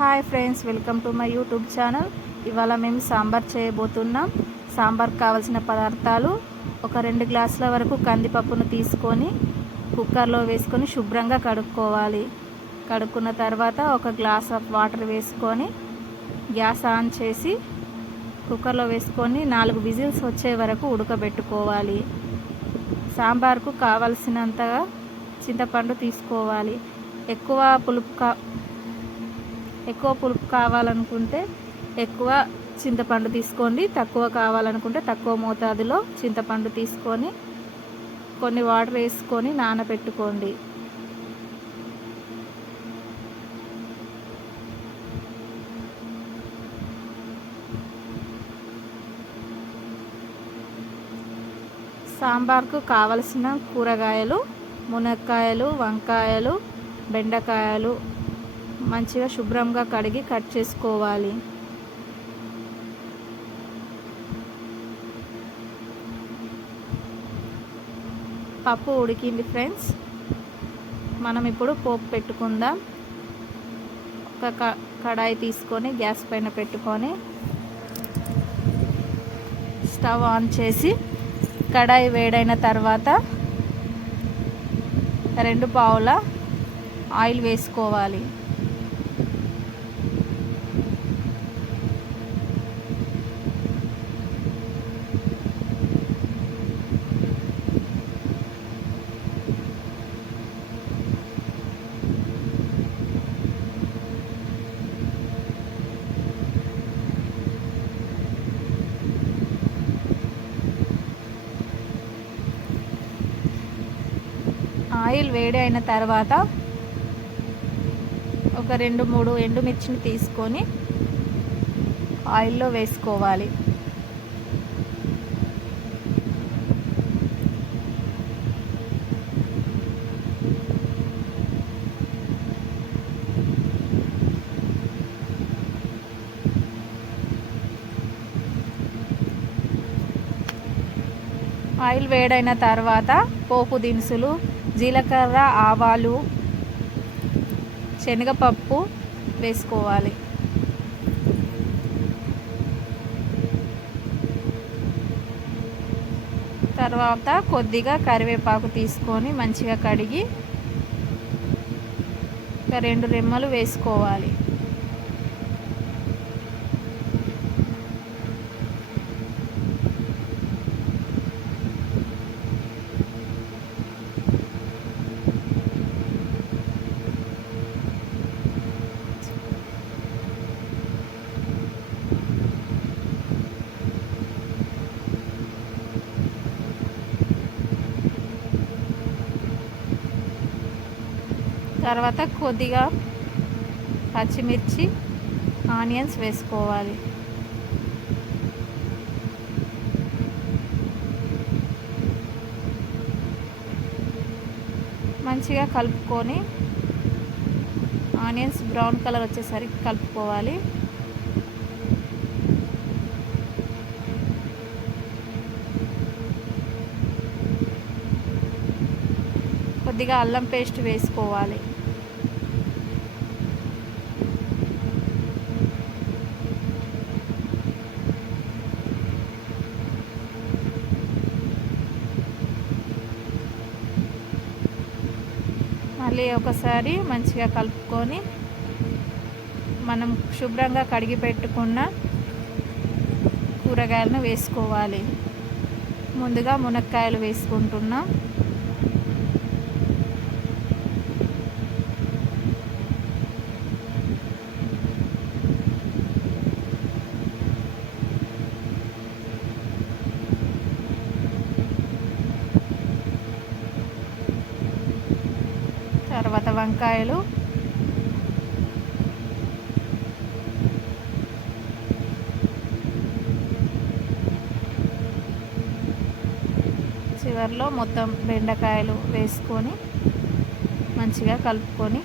Hi friends, welcome to my YouTube channel. ఇవాళ మేము సాంబార్ చేయబోతున్నాం. సాంబార్ కావాల్సిన పదార్థాలు: ఒక 2 గ్లాసుల వరకు కందిపప్పును తీసుకొని కుక్కర్లో వేసుకొని శుభ్రంగా కడుక్కోవాలి. కడుక్కున్న తర్వాత ఒక గ్లాస్ ఆఫ్ వాటర్ వేసుకొని గ్యాస్ ఆన్ చేసి కుక్కర్లో వేసుకొని 4 విజిల్స్ వచ్చే వరకు ఉడకబెట్టుకోవాలి. సాంబార్కు కావలసినంతగా చింతపండు తీసుకోవాలి. ఎక్కువ పులుపు కావాలనుకుంటే ఎక్కువ చింతపండు తీసుకోండి, తక్కువ కావాలనుకుంటే తక్కువ మోతాదులో చింతపండు తీసుకొని కొన్ని వాటర్ వేసుకొని నానబెట్టుకోండి. సాంబార్కు కావలసిన కూరగాయలు: మునక్కాయలు, వంకాయలు, బెండకాయలు మంచిగా శుభ్రంగా కడిగి కట్ చేసుకోవాలి. పప్పు ఉడికింది ఫ్రెండ్స్. మనం ఇప్పుడు పోపు పెట్టుకుందాం. ఒక కడాయి తీసుకొని గ్యాస్ పైన పెట్టుకొని స్టవ్ ఆన్ చేసి కడాయి వేడైన తర్వాత 2 పావుల ఆయిల్ వేసుకోవాలి. ఆయిల్ వేడి అయిన తర్వాత ఒక 2-3 ఎండుమిర్చిని తీసుకొని ఆయిల్లో వేసుకోవాలి. ఆయిల్ వేడైన తర్వాత పోపు దినుసులు, జీలకర్ర, ఆవాలు, శనగపప్పు వేసుకోవాలి. తర్వాత కొద్దిగా కరివేపాకు తీసుకొని మంచిగా కడిగి 2 రెమ్మలు వేసుకోవాలి. తర్వాత కొద్దిగా పచ్చిమిర్చి, ఆనియన్స్ వేసుకోవాలి. మంచిగా కలుపుకొని ఆనియన్స్ బ్రౌన్ కలర్ వచ్చేసరికి కలుపుకోవాలి. కొద్దిగా అల్లం పేస్ట్ వేసుకోవాలి. మళ్ళీ ఒకసారి మంచిగా కలుపుకొని మనం శుభ్రంగా కడిగి పెట్టుకున్న కూరగాయలను వేసుకోవాలి. ముందుగా మునక్కాయలు వేసుకుంటున్నాం. తర్వాత వంకాయలు, చివర్లో మొత్తం బెండకాయలు వేసుకొని మంచిగా కలుపుకొని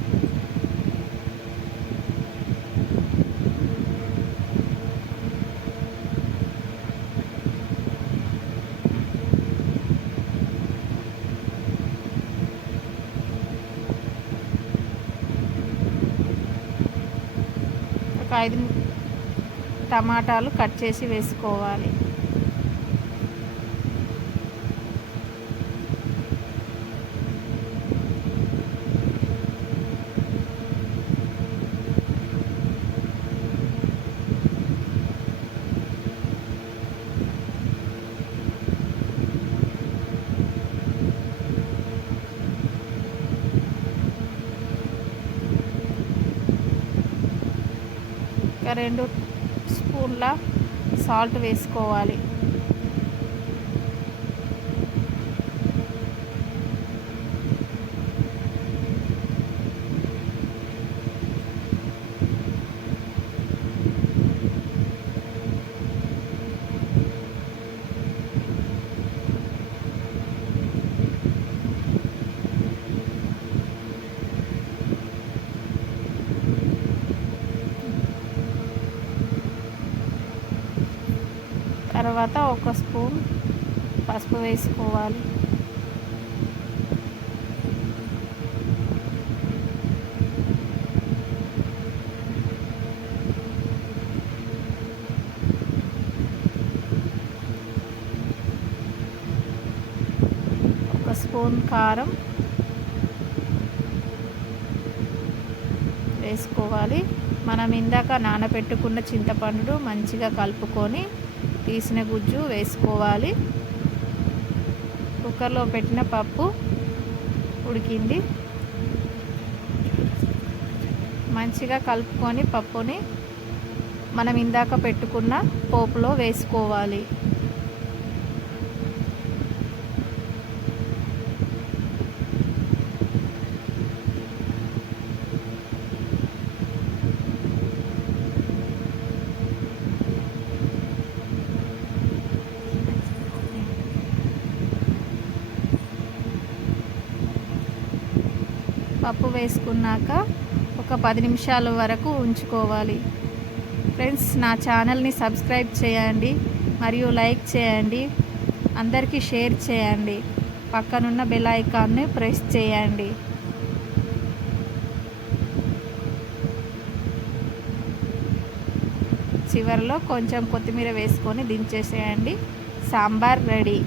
ఒక 5 టమాటాలు కట్ చేసి వేసుకోవాలి. ఒక 2 స్పూన్ల సాల్ట్ వేసుకోవాలి. తర్వాత 1 స్పూన్ పసుపు వేసుకోవాలి. స్పూన్ కారం వేసుకోవాలి. మనం ఇందాక నానబెట్టుకున్న చింతపండు మంచిగా కలుపుకొని తీసిన గుజ్జు వేసుకోవాలి. కుక్కర్లో పెట్టిన పప్పు ఉడికింది. మంచిగా కలుపుకొని పప్పుని మనం ఇందాక పెట్టుకున్న పోపులో వేసుకోవాలి. పప్పు వేసుకున్నాక ఒక 10 నిమిషాల వరకు ఉంచుకోవాలి. ఫ్రెండ్స్, నా ఛానల్ని సబ్స్క్రైబ్ చేయండి మరియు లైక్ చేయండి. అందరికీ షేర్ చేయండి. పక్కనున్న బెల్ ఐకాన్ని ప్రెస్ చేయండి. చివరిలో కొంచెం కొత్తిమీర వేసుకొని దించేసేయండి. సాంబార్ రెడీ.